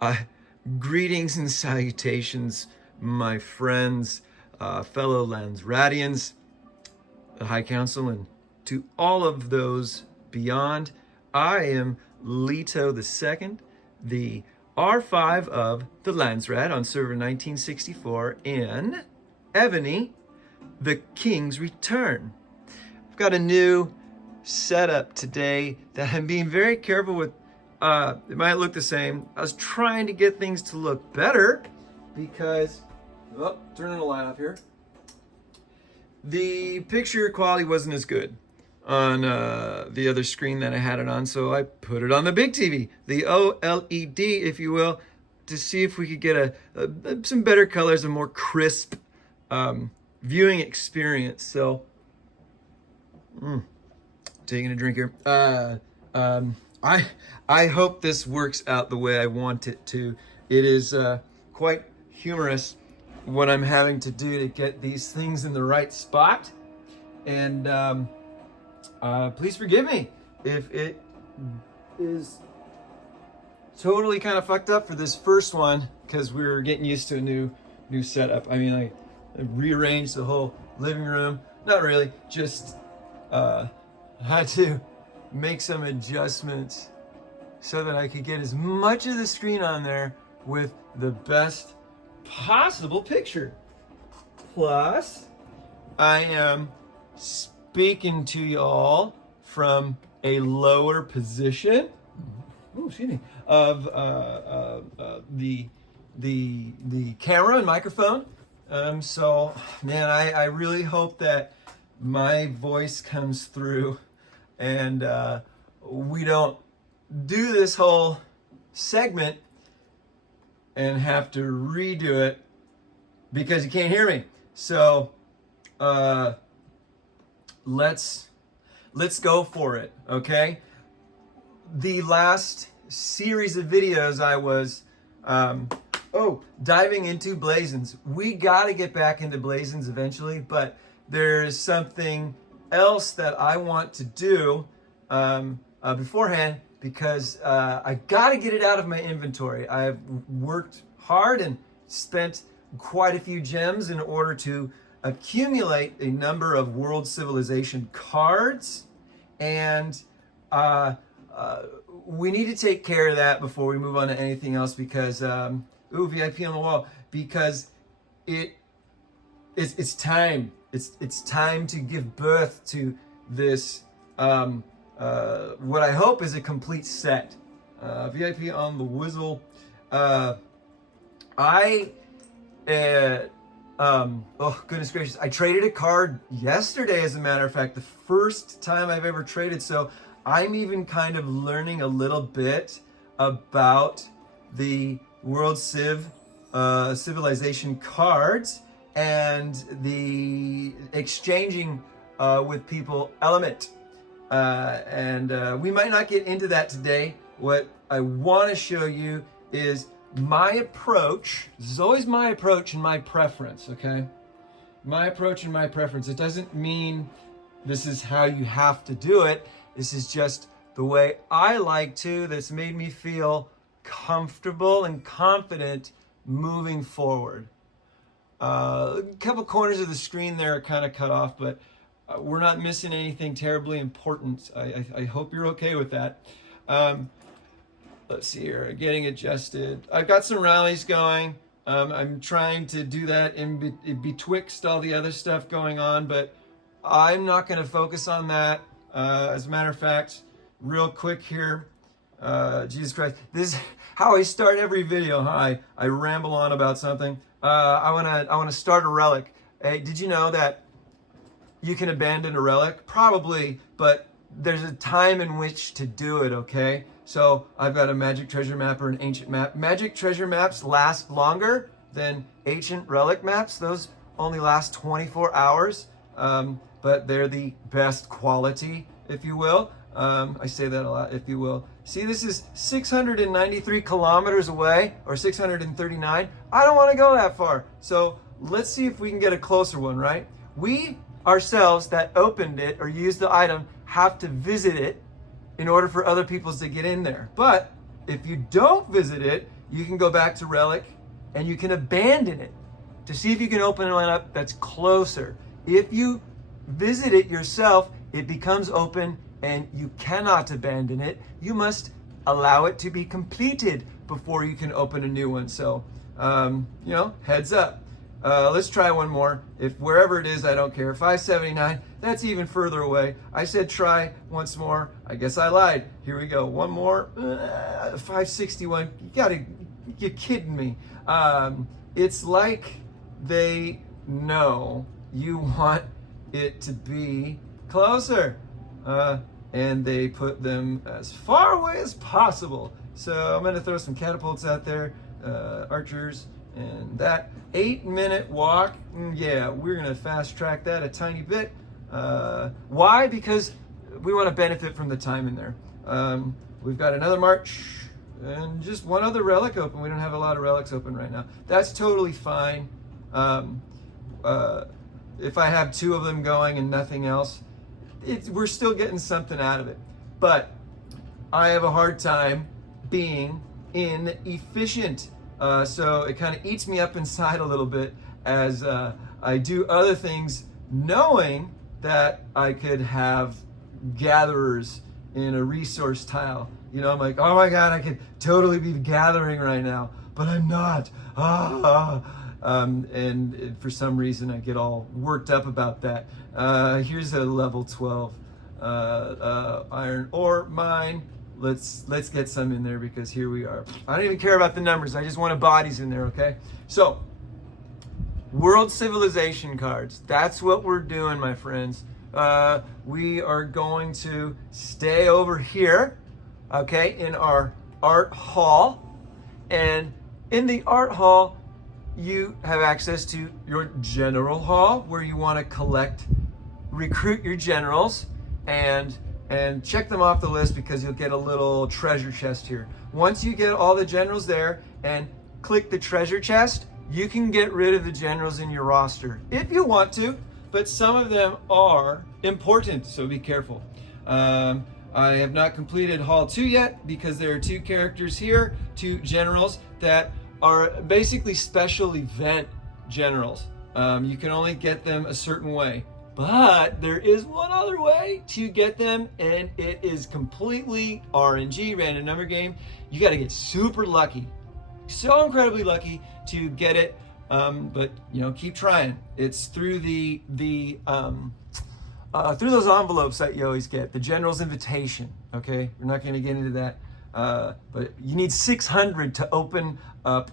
I, greetings and salutations, my friends, fellow Landsradians, the High Council, and to all of those beyond. I am Leto II, the R5 of the Landsrad on server 1964 in Ebony, the King's Return. I've got a new setup today that I'm being very careful with. It might look the same. I was trying to get things to look better because, turning the light off here. The picture quality wasn't as good on the other screen that I had it on, so I put it on the big TV, the OLED, if you will, to see if we could get some better colors, a more crisp viewing experience. So, taking a drink here. I hope this works out the way I want it to. It is quite humorous what I'm having to do to get these things in the right spot. And please forgive me if it is totally kind of fucked up for this first one, because we're getting used to a new setup. I mean, I rearranged the whole living room. Not really, just had to make some adjustments so that I could get as much of the screen on there with the best possible picture. Plus, I am speaking to y'all from a lower position. Oh, excuse me. Of the camera and microphone. So, man, I really hope that my voice comes through and we don't do this whole segment and have to redo it because you can't hear me. So let's go for it, okay? The last series of videos I was diving into Blazons. We got to get back into Blazons eventually, but there's something else that I want to do beforehand, because I got to get it out of my inventory. I've worked hard and spent quite a few gems in order to accumulate a number of World Civilization cards, and we need to take care of that before we move on to anything else, because VIP on the wall, because it's time. It's time to give birth to this what I hope is a complete set. VIP on the Whizzle. Oh goodness gracious, I traded a card yesterday, as a matter of fact, the first time I've ever traded, so I'm even kind of learning a little bit about the World Civilization cards and the exchanging with people element. And we might not get into that today. What I want to show you is my approach. This is always my approach and my preference, okay? My approach and my preference. It doesn't mean this is how you have to do it. This is just the way I like to, that's made me feel comfortable and confident moving forward. A couple corners of the screen there are kind of cut off, but we're not missing anything terribly important. I hope you're okay with that. Let's see here, getting adjusted. I've got some rallies going. I'm trying to do that in betwixt all the other stuff going on, but I'm not going to focus on that. As a matter of fact, real quick here, Jesus Christ, this is how I start every video, huh? I ramble on about something. I wanna start a relic. Hey, did you know that you can abandon a relic? Probably, but there's a time in which to do it, okay? So I've got a magic treasure map or an ancient map. Magic treasure maps last longer than ancient relic maps. Those only last 24 hours, but they're the best quality, if you will. I say that a lot, if you will. See, this is 693 kilometers away, or 639. I don't want to go that far. So let's see if we can get a closer one, right? We ourselves that opened it or used the item have to visit it in order for other people to get in there. But If you don't visit it, you can go back to Relic and you can abandon it to see if you can open one up that's closer. If you visit it yourself, it becomes open and you cannot abandon it. You must allow it to be completed before you can open a new one. So, heads up. Let's try one more. If wherever it is, I don't care. 579, that's even further away. I said try once more. I guess I lied. Here we go. One more. 561. You're kidding me. It's like they know you want it to be closer. And they put them as far away as possible. So I'm gonna throw some catapults out there, archers, and that 8-minute walk, yeah, we're gonna fast track that a tiny bit. Why? Because we wanna benefit from the time in there. We've got another march and just one other relic open. We don't have a lot of relics open right now. That's totally fine. If I have 2 of them going and nothing else, we're still getting something out of it. But I have a hard time being inefficient. So it kind of eats me up inside a little bit as I do other things, knowing that I could have gatherers in a resource tile. I'm like, oh my God, I could totally be gathering right now, but I'm not. And for some reason I get all worked up about that. Here's a level 12 iron ore mine. Let's get some in there because here we are. I don't even care about the numbers. I just want bodies in there, okay? So, World Civilization cards. That's what we're doing, my friends. We are going to stay over here, okay, in our art hall. And in the art hall, you have access to your general hall where you want to recruit your generals and check them off the list because you'll get a little treasure chest here. Once you get all the generals there and click the treasure chest, you can get rid of the generals in your roster if you want to, but some of them are important, so be careful. I have not completed Hall 2 yet because there are 2 characters here, 2 generals that are basically special event generals. You can only get them a certain way, but there is one other way to get them, and it is completely RNG, random number game. You got to get super lucky, so incredibly lucky to get it. But keep trying. It's through through those envelopes that you always get, the general's invitation. Okay, we're not going to get into that. But you need 600 to open up,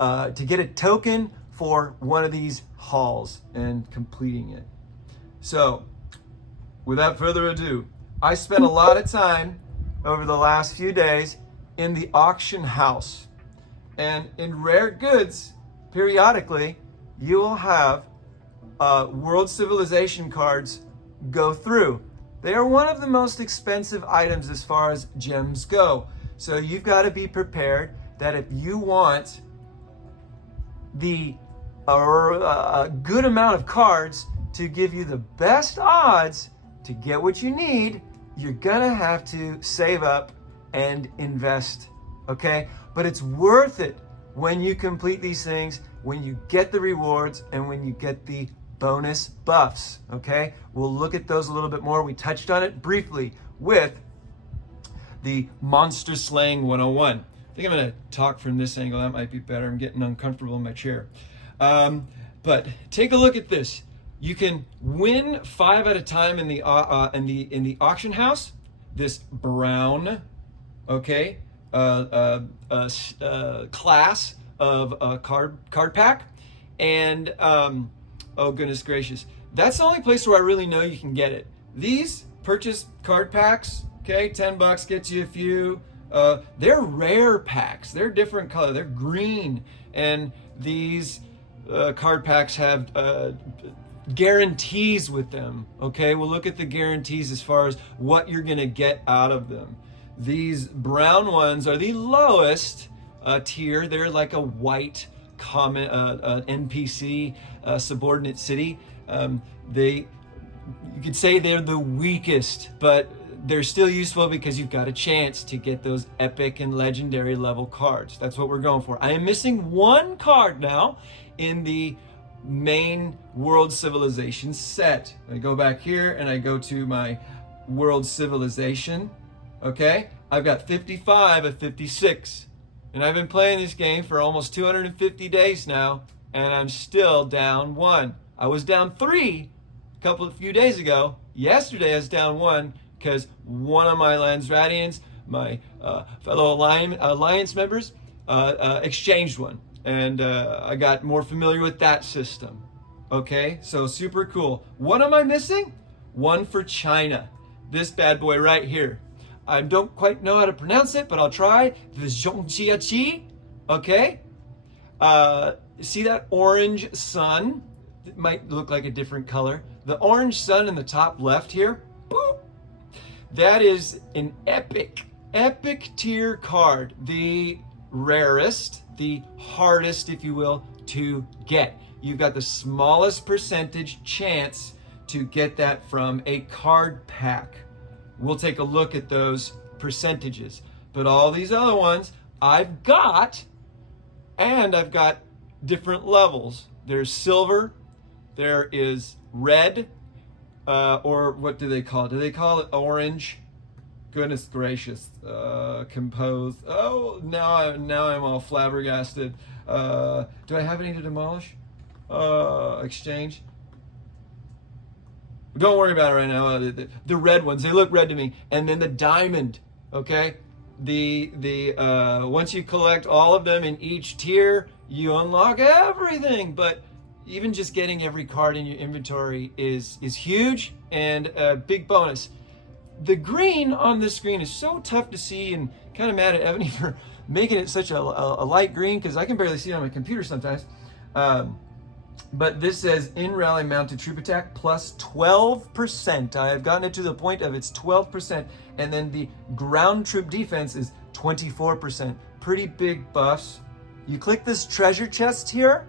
to get a token for one of these halls and completing it. So, without further ado, I spent a lot of time over the last few days in the auction house. And in rare goods, periodically, you will have World Civilization cards go through. They are one of the most expensive items as far as gems go. So you've got to be prepared that if you want a good amount of cards to give you the best odds to get what you need, you're gonna have to save up and invest, okay? But it's worth it when you complete these things, when you get the rewards, and when you get the bonus buffs, okay? We'll look at those a little bit more. We touched on it briefly with the Monster Slaying 101. I think I'm gonna talk from this angle. That might be better. I'm getting uncomfortable in my chair. But take a look at this. You can win 5 at a time in the auction house. This brown, okay, class of card pack, and oh goodness gracious, that's the only place where I really know you can get it. These purchase card packs, okay, $10 gets you a few. They're rare packs. They're different color. They're green, and these card packs have guarantees with them. Okay, we'll look at the guarantees as far as what you're gonna get out of them. These brown ones are the lowest tier. They're like a white common NPC subordinate city. You could say they're the weakest, but they're still useful because you've got a chance to get those epic and legendary level cards. That's what we're going for. I am missing one card now in the main World Civilization set. I go back here and I go to my World Civilization. Okay, I've got 55 of 56. And I've been playing this game for almost 250 days now, and I'm still down 1. I was down 3 a few days ago. Yesterday I was down 1 because one of my Landsradians, my fellow Alliance members, exchanged one. And I got more familiar with that system. Okay, so super cool. What am I missing? One for China. This bad boy right here. I don't quite know how to pronounce it, but I'll try. The Zhongjiachi. Okay. See that orange sun? It might look like a different color. The orange sun in the top left here. Boop. That is an epic tier card. The rarest, the hardest, if you will, to get. You've got the smallest percentage chance to get that from a card pack. We'll take a look at those percentages. But all these other ones I've got, and I've got different levels. There's silver, there is red, or what do they call it? Do they call it orange? Goodness gracious. Composed. Oh, now I'm all flabbergasted. Do I have any to demolish? Exchange? Don't worry about it right now. The red ones, they look red to me. And then the diamond, okay? Once you collect all of them in each tier, you unlock everything. But even just getting every card in your inventory is huge and a big bonus. The green on this screen is so tough to see, and kind of mad at Ebony for making it such a light green because I can barely see it on my computer sometimes. But this says in rally mounted troop attack plus 12%. I have gotten it to the point of it's 12%. And then the ground troop defense is 24%. Pretty big buffs. You click this treasure chest here,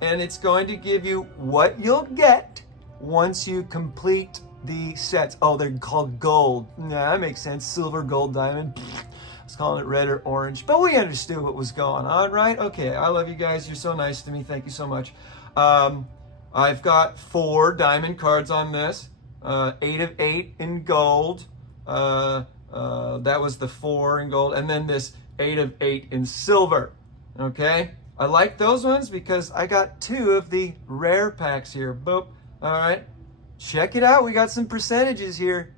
and it's going to give you what you'll get once you complete the sets. Oh, they're called gold. Nah, that makes sense. Silver, gold, diamond. I was calling it red or orange. But we understood what was going on, right? Okay, I love you guys. You're so nice to me. Thank you so much. I've got 4 diamond cards on this, 8 of 8 in gold. That was the 4 in gold, and then this 8 of 8 in silver. Okay, I like those ones because I got 2 of the rare packs here. Boop. All right, check it out. We got some percentages here.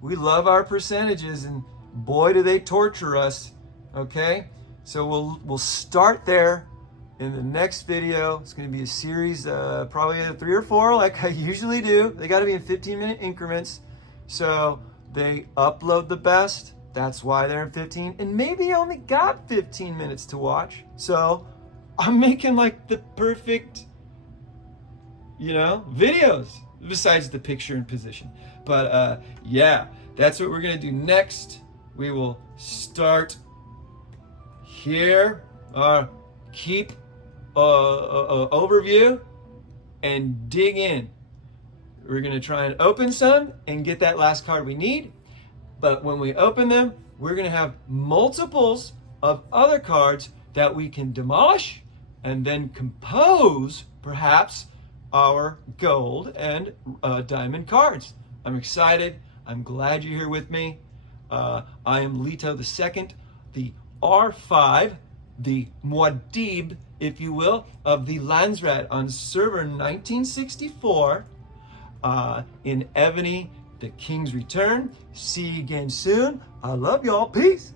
We love our percentages, and boy, do they torture us. Okay, so we'll start there. In the next video, it's going to be a series, probably 3 or 4, like I usually do. They got to be in 15-minute increments. So they upload the best. That's why they're in 15. And maybe I only got 15 minutes to watch. So I'm making like the perfect, videos besides the picture and position. But yeah, that's what we're going to do next. We will start here. Keep overview and dig in. We're going to try and open some and get that last card we need. But when we open them, we're going to have multiples of other cards that we can demolish and then compose perhaps our gold and diamond cards. I'm excited. I'm glad you're here with me. I am Leto II, the R5, the Muad'Dib, if you will, of the Landsrad on server 1964 in Ebony, the King's Return. See you again soon. I love y'all. Peace.